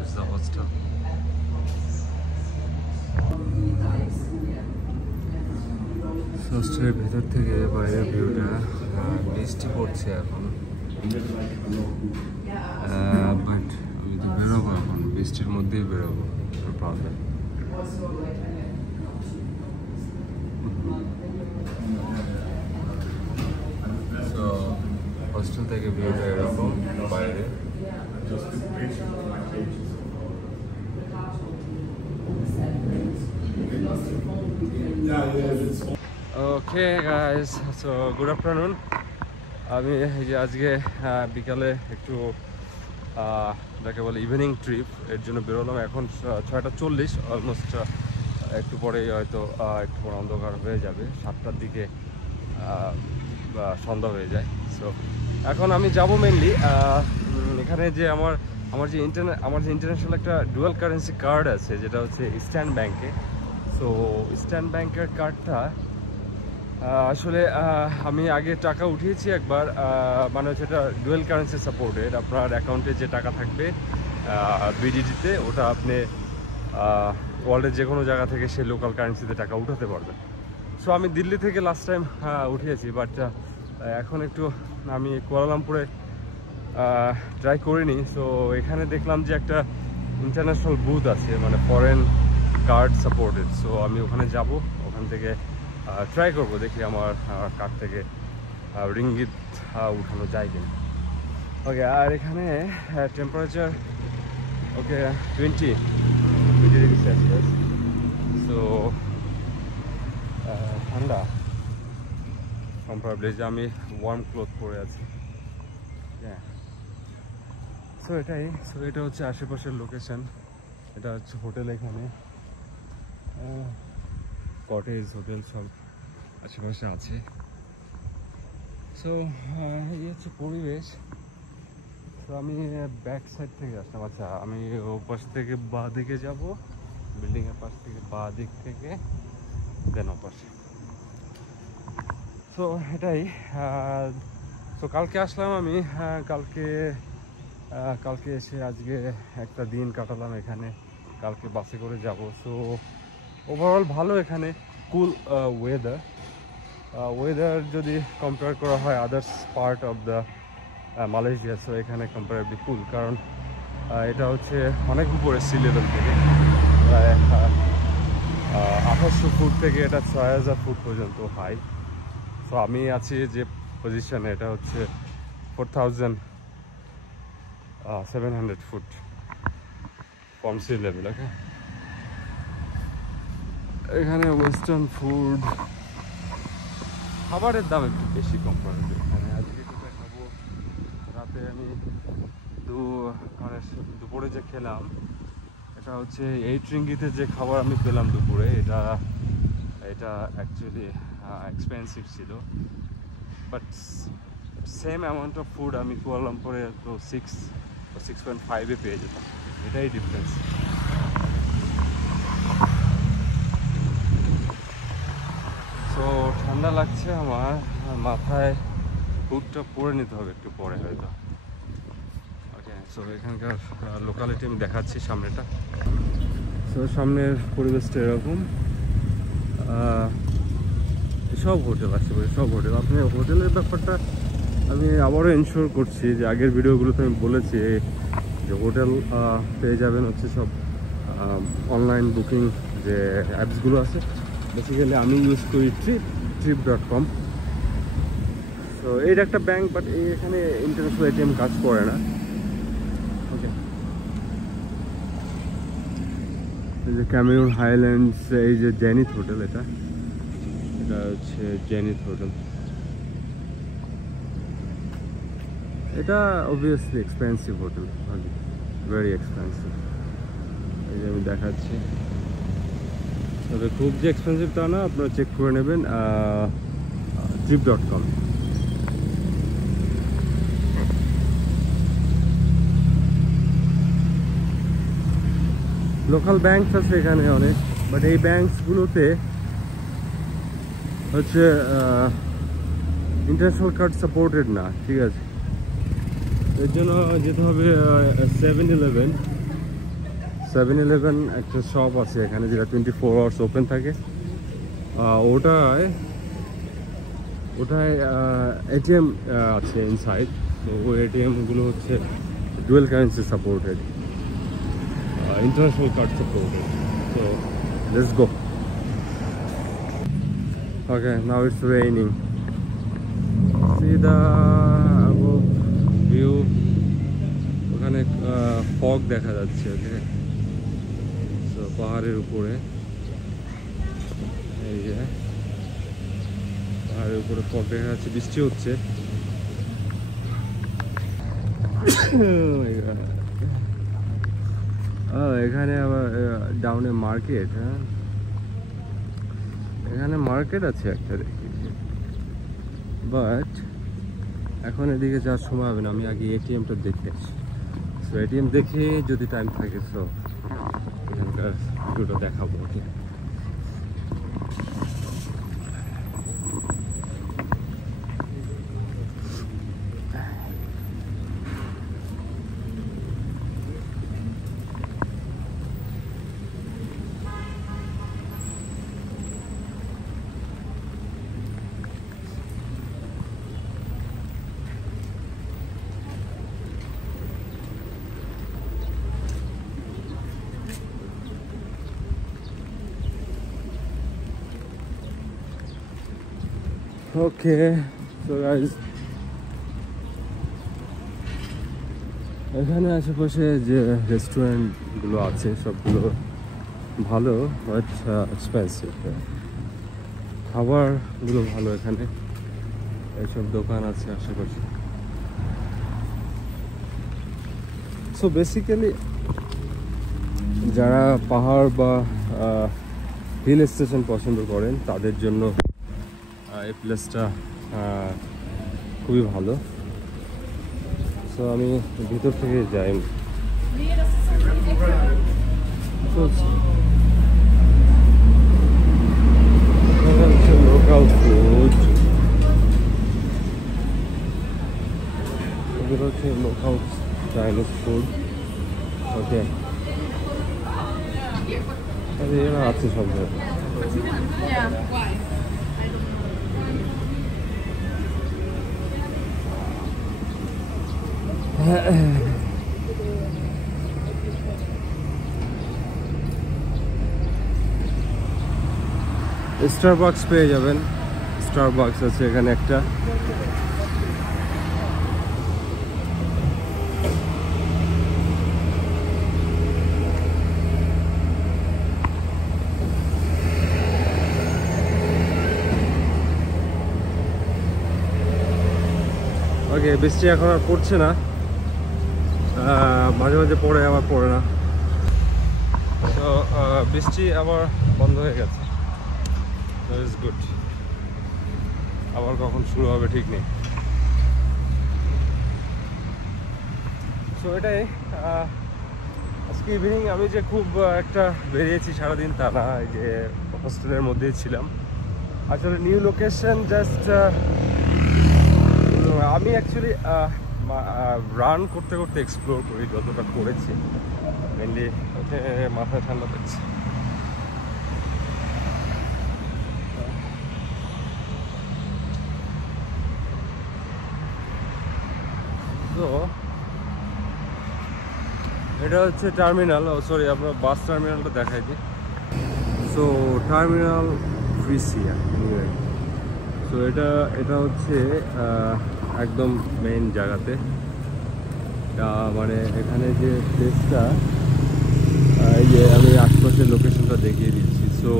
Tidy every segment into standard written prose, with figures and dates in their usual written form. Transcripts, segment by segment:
It's the hostel. হোস্টেলের ভেতর থেকে বাইরের ভিউটা বৃষ্টি পড়ছে এখন, বাট আমি তো বেরোবো এখন, বৃষ্টির মধ্যেই বেরোবো, প্রবলেম। তো হোস্টেল থেকে ভিউটা এরকম বাইরে। Okay guys, so good afternoon. আমি এই যে আজকে বিকালে একটু যাকে বলে ইভিনিং ট্রিপ, এর জন্য বেরোলাম। এখন 6:40, অলমোস্ট একটু পরেই হয়তো একটু পরে অন্ধকার হয়ে যাবে, 7টার দিকে সন্ধ্যা হয়ে যায়। সো এখন আমি যাব মেনলি এখানে যে আমার যে ইন্টারন্যাশনাল একটা ডুয়াল কারেন্সি কার্ড আছে, যেটা হচ্ছে ইস্টার্ন ব্যাংকে। সো ইস্টার্ন ব্যাংকের কার্ডটা আসলে আমি আগে টাকা উঠিয়েছি একবার, মানে হচ্ছে এটা ডুয়াল কারেন্সি সাপোর্টেড। আপনার অ্যাকাউন্টে যে টাকা থাকবে বিডিটিতে, ওটা আপনি ওয়ার্ল্ডের যে কোনো জায়গা থেকে সে লোকাল কারেন্সিতে টাকা উঠাতে পারবেন। সো আমি দিল্লি থেকে লাস্ট টাইম উঠিয়েছি, বাট এখন একটু আমি কুয়ালালামপুরে ট্রাই করিনি। সো এখানে দেখলাম যে একটা ইন্টারন্যাশনাল বুথ আছে, মানে ফরেন কার্ড সাপোর্টেড। সো আমি ওখানে যাব, ওখান থেকে ট্রাই করবো, দেখি আমার কার্ড থেকে রিঙ্গিত উঠানো যায় কিনা। ওকে, আর এখানে টেম্পারেচার ওকে 20 ডিগ্রি সেলসিয়াস। সো ঠান্ডা কম্পারেবলি, যে আমি ওয়ার্ম ক্লোথ পরে আছি। হ্যাঁ, সো এটাই। সো এটা হচ্ছে আশেপাশের লোকেশন। এটা হচ্ছে হোটেল, এখানে কটেজ হোটেল সব আশেপাশে আছে। সো এই হচ্ছে পরিবেশ। তো আমি ব্যাক সাইড থেকে আসলাম। আচ্ছা, আমি ও পাশ থেকে বাঁ দিকে যাবো, বিল্ডিংয়ের পাশ থেকে বাঁ দিক থেকে দেন ও পাশে। সো এটাই। তো কালকে আসলাম আমি, কালকে এসে আজকে একটা দিন কাটালাম এখানে, কালকে বাসে করে যাব। সো ওভারঅল ভালো, এখানে কুল ওয়েদার যদি কম্পেয়ার করা হয় others part of the Malaysia. So এখানে কম্পারেবলি কুল, কারণ এটা হচ্ছে অনেক উপরে সি লেভেল থেকে, প্রায় 2800 ফুট থেকে এটা 6000 ফুট পর্যন্ত হাই। সো আমি আছি যে পজিশনে, এটা হচ্ছে 4700 ফুট ফ্রম সি লেভেল। ওকে, এখানে ওয়েস্টার্ন ফুড, খাবারের দাম একটু বেশি কম্পারেবলি এখানে। আজকে কোথায় খাবো, রাতে আমি মানে দুপুরে যে খেলাম, এটা হচ্ছে 8 রিঙ্গিতে যে খাবার আমি পেলাম দুপুরে, এটা অ্যাকচুয়ালি এক্সপেন্সিভ ছিল, but same amount of food আমি কুয়ালালামপুরে তো 6.5-এ পেয়ে যেতাম। এটাই ডিফারেন্স। সো ঠান্ডা লাগছে আমার, মাথায় হুডটা পরে নিতে হবে একটু পরে হয়তো। ওকে, সো এখানকার লোকালিটি আমি দেখাচ্ছি সামনেটা। সো সামনের পরিবেশটা এরকম, সব হোটেল আছে, সব হোটেল। আপনি হোটেলের ব্যাপারটা আমি আবারও এনশিওর করছি যে আগের ভিডিওগুলোতে আমি বলেছি যে হোটেল পেয়ে যাবেন হচ্ছে সব অনলাইন বুকিং যে অ্যাপসগুলো আছে। বেসিক্যালি আমি ইউজ করি trip.com। তো এইটা একটা ব্যাংক, বাট এখানে ইন্টারন্যাশনাল এটিএম কাজ করে না। ওকে, এই যে ক্যামেরুন হাইল্যান্ডস, এই যে জেনিথ হোটেল, এটা হচ্ছে জেনিথ হোটেল। এটা obviously expensive hotel, very expensive. এই যে আমি দেখাচ্ছি, তবে খুব যে এক্সপেন্সিভ তা না, আপনারা চেক করে নেবেন trip.com। লোকাল ব্যাংকস আছে এখানে অনেক, বাট এই ব্যাংকসগুলোতে হচ্ছে ইন্টারন্যাশনাল কার্ড সাপোর্টেড না, ঠিক আছে। এর জন্য যেতে হবে 7-Eleven। 7-Eleven একটা শপ আছে এখানে যেটা 24 আওয়ার্স ওপেন থাকে। ওটায় এটিএম আছে ইনসাইড। তো ওই এটিএমগুলো হচ্ছে dual currency supported, international card supported. So let's go. Okay, now it's raining. See the above view. ওখানে ফগ দেখা যাচ্ছে। ওকে, সো পাহাড়ের উপরে, এই যে পাহাড়ের উপরে ফগ দেখা যাচ্ছে, বৃষ্টি হচ্ছে। এখানে আবার ডাউনে মার্কেট। হ্যাঁ, এখানে মার্কেট আছে একটা দেখি, বাট এখন এদিকে যাওয়ার সময় হবে না। আমি আগে এটিএমটা দেখে আসি। সো এটিএম দেখে যদি টাইম থাকে সো এখানকার ভিডিওটা দেখাবো। ওকে, ওকে। সো গাইস, এখানে আশেপাশে যে রেস্টুরেন্টগুলো আছে সবগুলো ভালো, বাট এক্সপেন্সিভ। খাবারগুলো ভালো এখানে, এইসব দোকান আছে আশেপাশে। সো বেসিক্যালি যারা পাহাড় বা হিল স্টেশন পছন্দ করেন তাদের জন্য এই প্লেসটা খুবই ভালো। সো আমি ভিতর থেকে যাই। লোকাল ফুড, এগুলো হচ্ছে লোকাল চাইনিজ ফুড। ওকে, এরা আছে সব জায়গায়। স্টারবাকস পেয়ে যাবেন। স্টারবাকস আছে এখানে একটা। ওকে, বৃষ্টি এখন আর পড়ছে না, মাঝে মাঝে পড়ে আবার পড়ে না। তো বৃষ্টি আবার বন্ধ হয়ে গেছে। It's good. আবার কখন শুরু হবে ঠিক নেই। সো এটাই আজকে ইভিনিং। আমি যে খুব একটা বেরিয়েছি সারাদিন তা না, এই যে হোস্টেলের মধ্যেই ছিলাম। আসলে নিউ লোকেশন জাস্ট আমি অ্যাকচুয়ালি রান করতে করতে এক্সপ্লোর করি, যতটা করেছি মেনলি ওতে মাথায় ঠান্ডা পেয়েছে। তো এটা হচ্ছে টার্মিনাল। সরি, আপনার বাস টার্মিনালটা দেখাই দিই। সো টার্মিনাল ফ্রিসিয়া। তো এটা হচ্ছে একদম মেইন জায়গাতে, মানে এখানে যে প্লেসটা, এই যে আমি আশপাশের লোকেশনটা দেখিয়ে দিচ্ছি। সো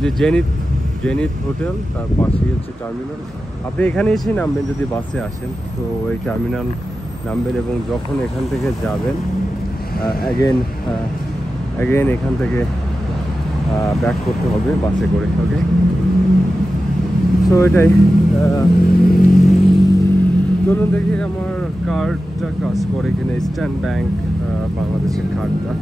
যে জেনিথ হোটেল, তার পাশেই হচ্ছে টার্মিনাল। আপনি এখানে এসে নামবেন যদি বাসে আসেন। তো এই টার্মিনাল নামবেন এবং যখন এখান থেকে যাবেন অ্যাগেন এখান থেকে ব্যাক করতে হবে বাসে করে। ওকে, সো এটাই। চলুন দেখি আমার কার্ডটা কাজ করে কিনা, ইস্টার্ন ব্যাংক বাংলাদেশের কার্ডটা।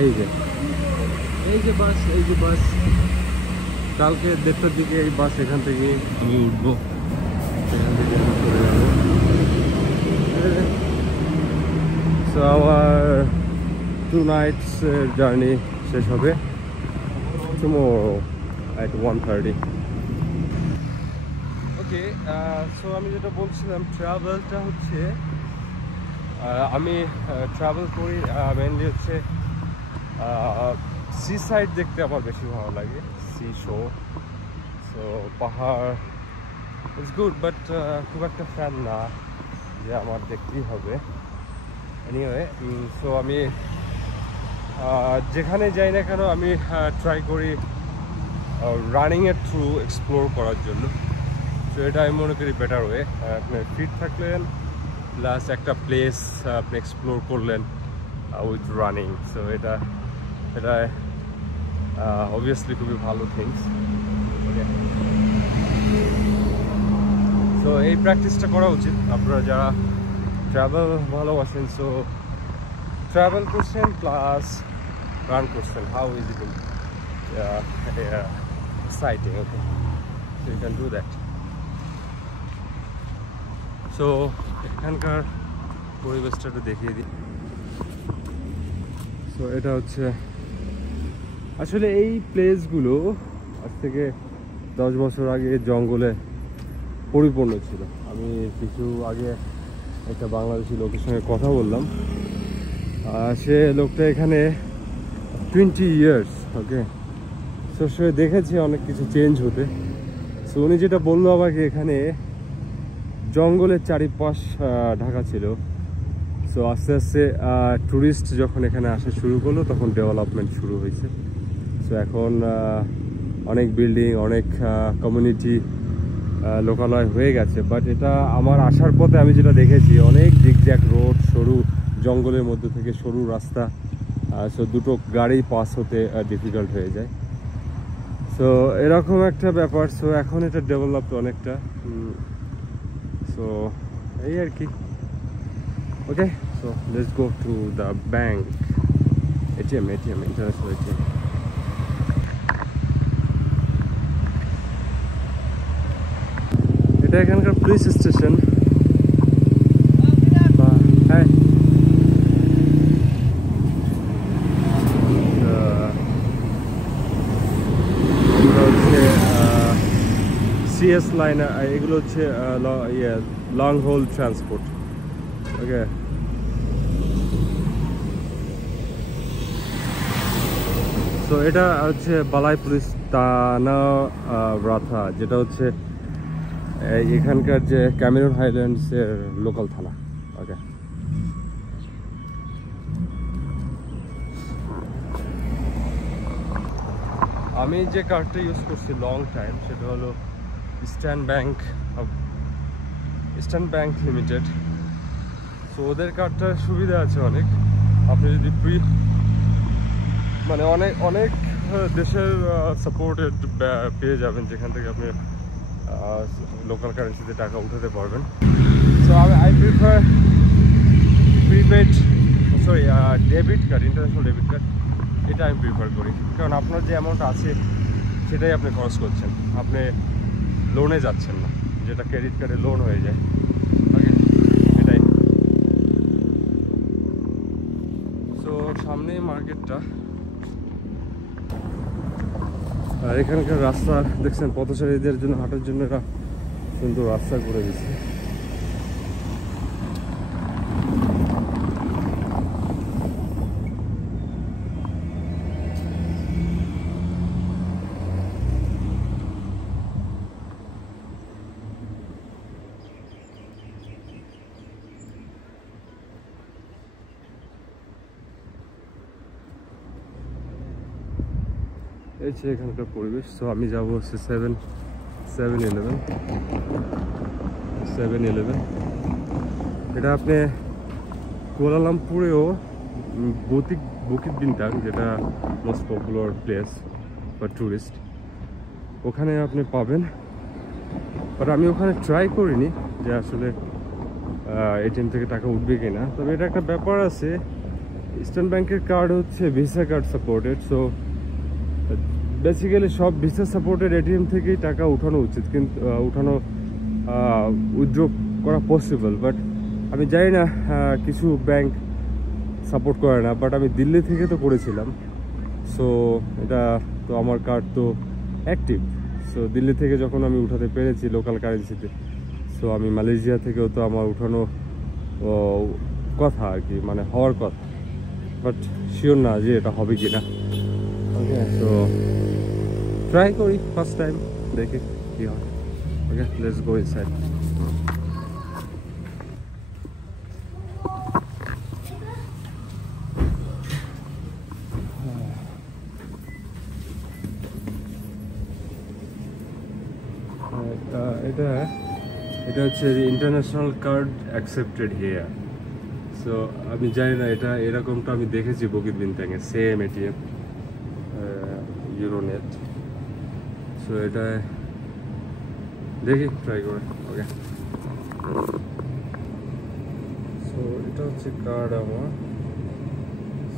এই যে এই যে বাস, এই যে বাস, কালকে 1:30টার দিকে এই বাস এখান থেকে আমি উঠবো, এখান থেকে চলে যাবো। সো আমার 2 nights জার্নি শেষ হবে tomorrow at 1:30. ওকে, সো আমি যেটা বলছিলাম, ট্রাভেলটা হচ্ছে আমি ট্রাভেল করি মেনলি হচ্ছে সি সাইড দেখতে আমার বেশি ভালো লাগে, সি শো। সো পাহাড় ইটস গুড, বাট খুব একটা ফ্যান না যে আমার দেখতেই হবে। এনিওয়ে, সো আমি যেখানে যাই না কেন আমি ট্রাই করি রানিংয়ের থ্রু এক্সপ্লোর করার জন্য। তো এটা আমি মনে করি বেটার ওয়ে। আপনি ফিট থাকলেন প্লাস একটা প্লেস আপনি এক্সপ্লোর করলেন উইথ রানিং। সো এটা অবভিয়াসলি খুবই ভালো থিংস। ওকে, সো এই প্র্যাকটিসটা করা উচিত আপনারা যারা ট্রাভেল ভালোবাসেন। সো ট্রাভেল করছেন প্লাস রান করছেন, how is it exciting? Okay, so you can do that. So এখানকার পরিবেশটা একটু দেখিয়ে দিই। সো এটা হচ্ছে আসলে এই প্লেসগুলো আজ থেকে 10 বছর আগে জঙ্গলে পরিপূর্ণ ছিল। আমি কিছু আগে একটা বাংলাদেশি লোকের সঙ্গে কথা বললাম, সে লোকটা এখানে 20 years, ওকে। সো সে দেখেছে অনেক কিছু চেঞ্জ হতে। সো উনি যেটা বললো আমাকে, এখানে জঙ্গলের চারিপাশ ঢাকা ছিল। সো আস্তে আস্তে ট্যুরিস্ট যখন এখানে আসা শুরু করলো তখন ডেভেলপমেন্ট শুরু হয়েছে। সো এখন অনেক বিল্ডিং, অনেক কমিউনিটি লোকালয় হয়ে গেছে। বাট এটা আমার আসার পথে আমি যেটা দেখেছি, অনেক জিগজ্যাগ রোড, সরু জঙ্গলের মধ্যে থেকে সরু রাস্তা। সো দুটো গাড়ি পাস হতে ডিফিকাল্ট হয়ে যায়। সো এরকম একটা ব্যাপার। সো এখন এটা ডেভেলপড অনেকটা। সো এই আর কি। Okay, so let's go to the bank, ATM international ATM. এটা এখানকার পুলিশ স্টেশন। হ্যাঁ, সিএস লাইন, এগুলো হচ্ছে লং হোল ট্রান্সপোর্ট। ওকে, তো এটা হচ্ছে বালাই পুলিশ থানা রাথা, যেটা হচ্ছে এখানকার যে ক্যামেরন হাইল্যান্ডস এর লোকাল থানা। ওকে, আমি যে কার্ডটা ইউজ করছি লং টাইম, সেটা হলো ইস্টার্ন ব্যাংক লিমিটেড। সো ওদের কার্ডটার সুবিধা আছে অনেক। আপনি যদি মানে অনেক দেশের সাপোর্টেড পেয়ে যাবেন, যেখান থেকে আপনি লোকাল কারেন্সিতে টাকা উঠাতে পারবেন। So I prefer debit card, international debit card. এটা আমি প্রিফার করি, কারণ আপনার যে অ্যামাউন্ট আছে সেটাই আপনি খরচ করছেন, আপনি লোনে যাচ্ছেন না, যেটা ক্রেডিট কার্ডে লোন হয়ে যায়। ওকে, এটাই। সো সামনেই মার্কেটটা, আর এখানকার রাস্তা দেখছেন, পথচারীদের জন্য হাঁটার জন্য এরা সুন্দর রাস্তা করে দিচ্ছে। এই যে এখানকার পরিবেশ। তো আমি যাবো হচ্ছে 7-Eleven। এটা আপনি কুয়ালালামপুরেও বুকিট বিন্টাং, যেটা most popular place for tourist, ওখানে আপনি পাবেন। বাট আমি ওখানে ট্রাই করিনি যে আসলে এটিএম থেকে টাকা উঠবে কিনা। তবে এটা একটা ব্যাপার আছে, ইস্টার্ন ব্যাংকের কার্ড হচ্ছে visa card supported. So basically সব ভিসা সাপোর্টেড এটিএম থেকেই টাকা উঠানো উচিত, কিন্তু উইথড্র করা পসিবল, বাট আমি জানি না কিছু ব্যাংক সাপোর্ট করে না। বাট আমি দিল্লি থেকে তো করেছিলাম, সো এটা তো আমার কার্ড তো অ্যাক্টিভ। সো দিল্লি থেকে যখন আমি উঠাতে পেরেছি লোকাল কারেন্সিতে, সো আমি মালয়েশিয়া থেকেও তো আমার উঠানো কথা আর কি, মানে হওয়ার কথা, বাট শিওর না যে এটা হবে কি না। ওকে, সো ট্রাই করি ফার্স্ট টাইম, দেখি কি হয়। ওকে, লেটস গো ইনসাইড। এটা হচ্ছে international card accepted here. So আমি জানি না এটা এরকমটা আমি দেখেছি বকিত বিনতাঙে সেম এটিএম ইউরোনেট। সো এটা দেখি ট্রাই করে। ওকে, সো এটা হচ্ছে কার্ড আমার।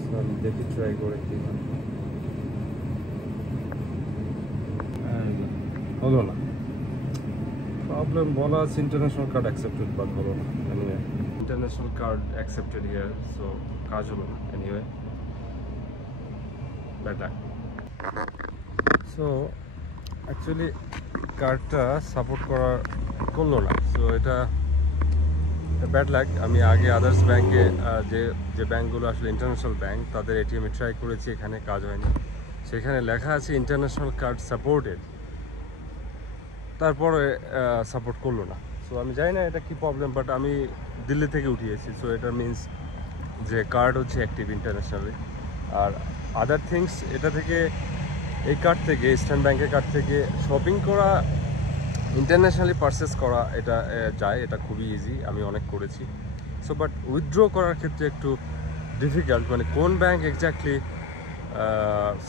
সো আমি দেখি ট্রাই করে কি হয়। হলো না, প্রবলেম বলা আছে ইন্টারন্যাশনাল কার্ড অ্যাকসেপ্টেড, বাট হলো না। Anyway, international card accepted here, so কাজ হলো না। Anyway, bad luck. So actually কার্ডটা সাপোর্ট করলো না, সো এটা ব্যাড লাক। আমি আগে আদার্স ব্যাংকে যে ব্যাংকগুলো আসলে ইন্টারন্যাশনাল ব্যাংক, তাদের এটিএমে ট্রাই করেছি, এখানে কাজ হয়নি। সেখানে লেখা আছে ইন্টারন্যাশনাল কার্ড সাপোর্টেড, তারপরে সাপোর্ট করলো না। সো আমি জানি না এটা কি প্রবলেম, বাট আমি দিল্লি থেকে উঠিয়েছি, সো এটা মিনস যে কার্ড হচ্ছে অ্যাক্টিভ ইন্টারন্যাশনালি। আর আদার থিংস, এটা থেকে এই কার্ড থেকে, ইস্টার্ন ব্যাংকের কার্ড থেকে শপিং করা, ইন্টারন্যাশনালি পারচেস করা এটা যায়, এটা খুবই ইজি, আমি অনেক করেছি। সো বাট উইথড্র করার ক্ষেত্রে একটু ডিফিকাল্ট, মানে কোন ব্যাংক এক্স্যাক্টলি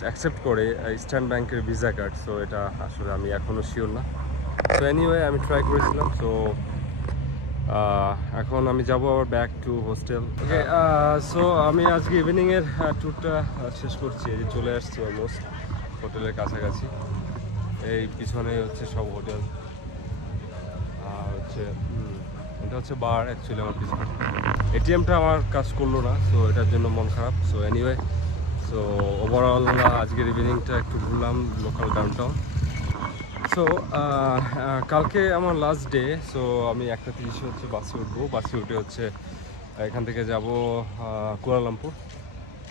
অ্যাকসেপ্ট করে ইস্টার্ন ব্যাংকের ভিসা কার্ড, সো এটা আসলে আমি এখনও শিওর না। সো এনিওয়ে, আমি ট্রাই করেছিলাম। সো এখন আমি যাব আবার back to hostel. Okay, so আমি আজকে ইভিনিংয়ের ট্যুরটা শেষ করছি। এই যে চলে আসছি অলমোস্ট হোটেলের কাছাকাছি। এই পিছনে হচ্ছে সব হোটেল, হচ্ছে এটা হচ্ছে বার অ্যাকচুয়ালি আমার পিছনে। এটিএমটা আমার কাজ করলো না, সো এটার জন্য মন খারাপ। সো এনিওয়ে, সো ওভারঅল আজকের ইভিনিংটা একটু ঘুরলাম লোকাল ডাউনটাউন। সো কালকে আমার লাস্ট ডে। সো আমি 1:30 হচ্ছে বাসে উঠবো। বাসে উঠে হচ্ছে এখান থেকে যাব কুয়ালালামপুর।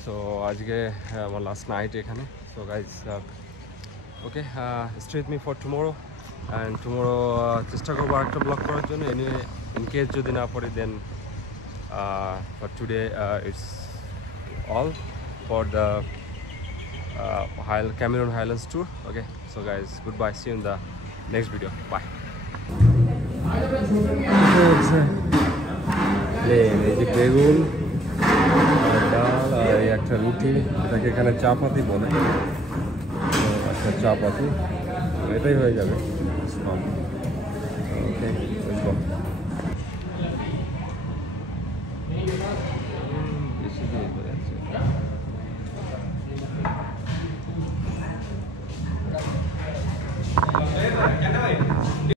সো আজকে আমার লাস্ট নাইট এখানে। So guys, okay, stay with me for tomorrow. And tomorrow চেষ্টা করবো একটা ব্লগ করার জন্য। এনিওয়ে, ইন কেস যদি না পারি, then for today it's all for the Cameron Highlands tour. Okay, so guys, goodbye, see you in the next video, bye. এই যে বেগুন আর ডাল আর একটা রুটি, এটাকে এখানে চাপাতি বলে। একটা চাপাতি, এটাই হয়ে যাবে। ওকে,